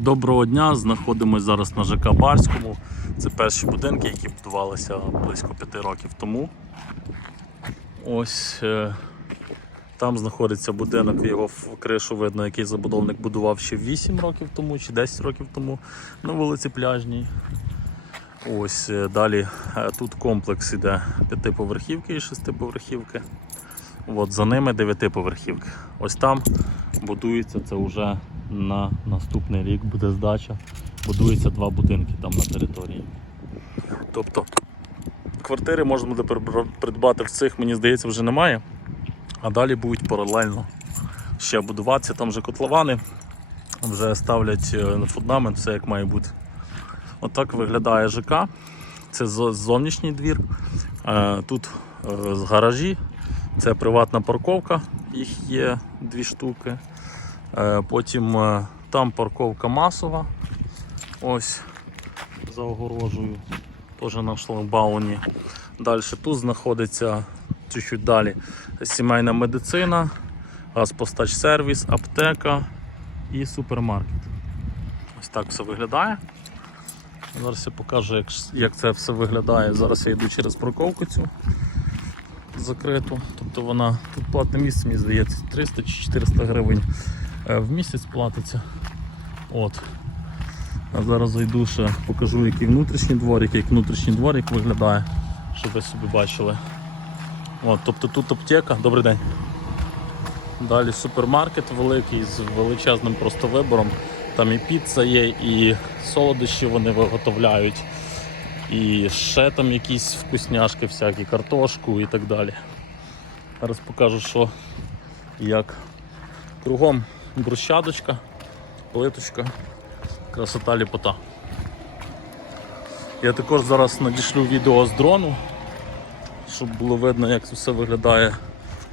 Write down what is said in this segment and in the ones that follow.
Доброго дня, знаходимося зараз на ЖК Барському. Це перші будинки, які будувалися близько п'яти років тому. Ось е, там знаходиться будинок, його кришу видно, який забудовник будував ще 8 років тому чи 10 років тому на вулиці Пляжній. Ось е, далі е, тут комплекс іде п'ятиповерхівки і шестиповерхівки. От за ними дев'ятиповерхівки. Ось там будується це вже на наступний рік буде здача. Будується два будинки там на території. Тобто квартири можна буде придбати в цих, мені здається, вже немає. А далі будуть паралельно ще будуватися. Там вже котловани, вже ставлять е, фундамент, все як має бути. Отак виглядає ЖК. Це зовнішній двір. Е, Тут е, з гаражі, це приватна парковка, їх є дві штуки. Е, Потім е, там парковка масова. Ось за огорожею. Теж на шлагбауні. Далі тут знаходиться чуть-чуть далі сімейна медицина, газпостач-сервіс, аптека і супермаркет. Ось так все виглядає. Зараз я покажу, як, як це все виглядає. Зараз я йду через парковку цю закриту. Тобто вона тут платне місце, мені здається, 300 чи 400 гривень в місяць платиться. От. А зараз зайду ще покажу, який внутрішній дворик, як внутрішній дворик виглядає, щоб ви собі бачили. От, тобто тут аптека, добрий день. Далі супермаркет великий з величезним просто вибором. Там і піца є, і солодощі вони виготовляють, і ще там якісь вкусняшки, всякі, картошку і так далі. Зараз покажу, що як. Кругом брусчаточка, плиточка, красота ліпота. Я також зараз надішлю відео з дрону, щоб було видно, як це все виглядає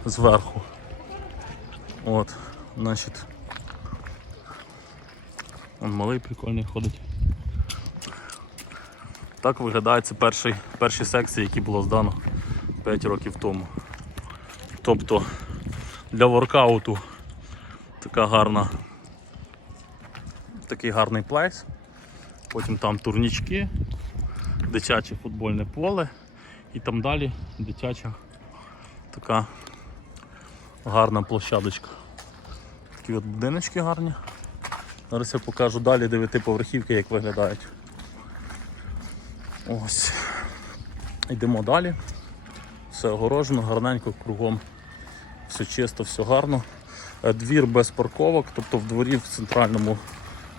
зверху. От, значить. Он малий прикольний ходить. Так виглядає це перший, перші секції, які було здано 5 років тому. Тобто для воркауту така гарна, такий гарний плейс. Потім там турнічки, дитяче футбольне поле і там далі дитяча така гарна площадочка. Такі от будиночки гарні. Зараз я покажу далі дев'ятиповерхівки, як виглядають. Ось. Йдемо далі. Все огорожено, гарненько кругом. Все чисто, все гарно. Е, Двір без парковок, тобто в дворі в центральному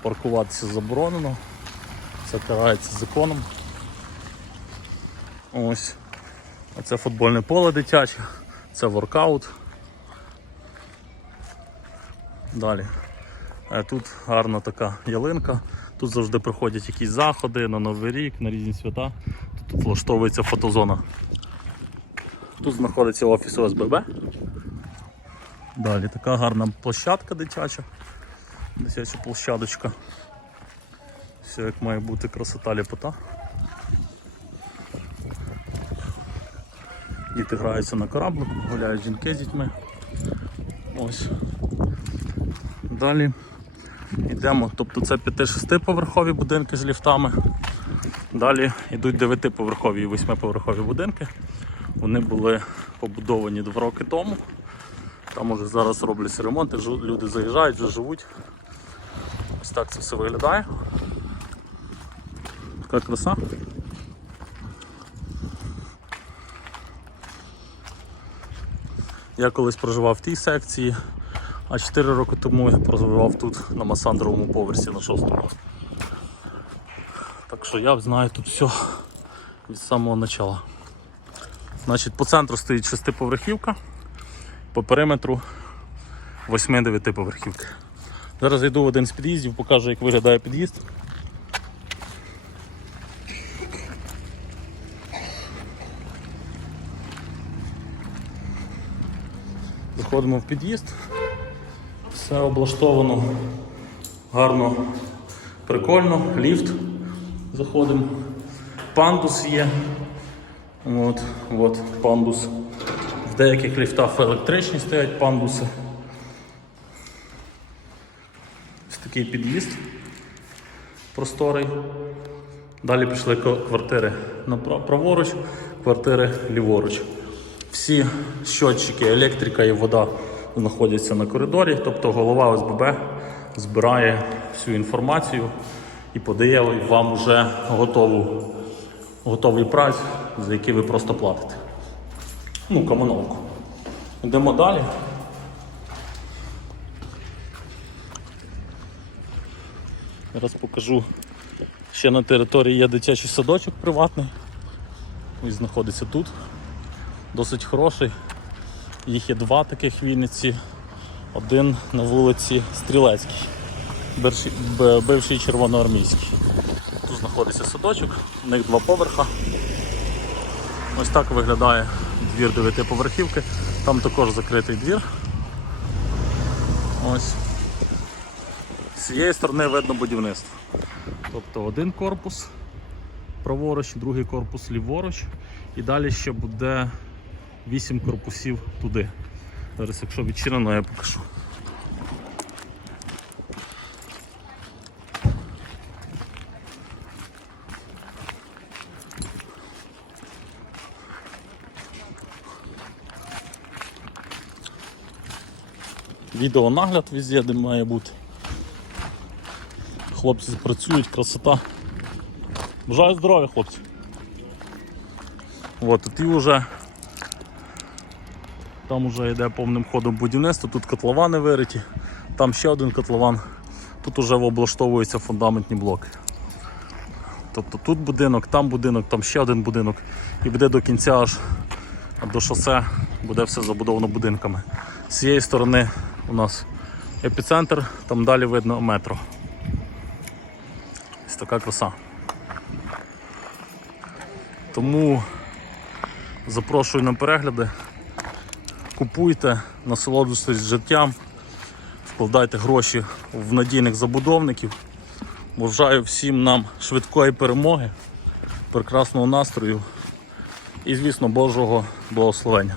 паркуватися заборонено. Це карається законом. Ось. Це футбольне поле дитяче, це воркаут. Далі. Е, Тут гарна така ялинка. Тут завжди проходять якісь заходи на Новий рік, на різні свята. Тут влаштовується фотозона. Тут знаходиться офіс ОСББ. Далі така гарна площадка дитяча. Дитяча площадочка. Все як має бути красота ліпота. Діти граються на кораблику, гуляють жінки з дітьми. Ось. Далі йдемо, тобто це 5-6 поверхові будинки з ліфтами. Далі йдуть 9-поверхові і 8-поверхові будинки. Вони були побудовані 2 роки тому. Там уже зараз робляться ремонти, люди заїжджають, вже живуть. Ось так це все виглядає. Така краса. Я колись проживав в тій секції, а 4 роки тому я проживав тут на Масандровому поверсі на шостому. Так що я знаю тут все від самого початку. Значить, по центру стоїть шестиповерхівка, по периметру 8-9 поверхівки. Зараз йду в один з під'їздів, покажу, як виглядає під'їзд. Заходимо в під'їзд. Все облаштовано гарно, прикольно, ліфт. Заходимо. Пандус є. От, от пандус. Деяких ліфтах електричні стоять пандуси. Ось такий під'їзд. просторий. Далі пішли квартири праворуч, квартири ліворуч. Всі щотчики, електрика і вода знаходяться на коридорі, тобто голова ОСББ збирає всю інформацію і подає вам вже готову, готовий прайс, за який ви просто платите. Ну, комуналку. Йдемо далі. Зараз покажу. Ще на території є дитячий садочок приватний. Він знаходиться тут. Досить хороший. Їх є два таких Вінниці. Один на вулиці Стрілецькій, бивший червоноармійський. Тут знаходиться садочок, у них два поверха. Ось так виглядає двір дев'ятиповерхівки. Там також закритий двір. Ось. З цієї сторони видно будівництво. Тобто один корпус праворуч, другий корпус ліворуч. І далі ще буде 8 корпусів туди. Зараз, якщо відчинено, я покажу. Відеонагляд везде, де має бути. Хлопці працюють, красота. Бажаю здоров'я, хлопці. От, і вже там вже йде повним ходом будівництво, тут котловани вириті, там ще один котлован, тут вже облаштовуються фундаментні блоки. Тобто тут будинок, там будинок, там ще один будинок і буде до кінця аж до шосе, буде все забудовано будинками. З цієї сторони у нас епіцентр, там далі видно метро. Ось така краса. Тому запрошую на перегляди. Купуйте, насолоджуйтесь життям, вкладайте гроші в надійних забудовників. Бажаю всім нам швидкої перемоги, прекрасного настрою і, звісно, Божого благословення.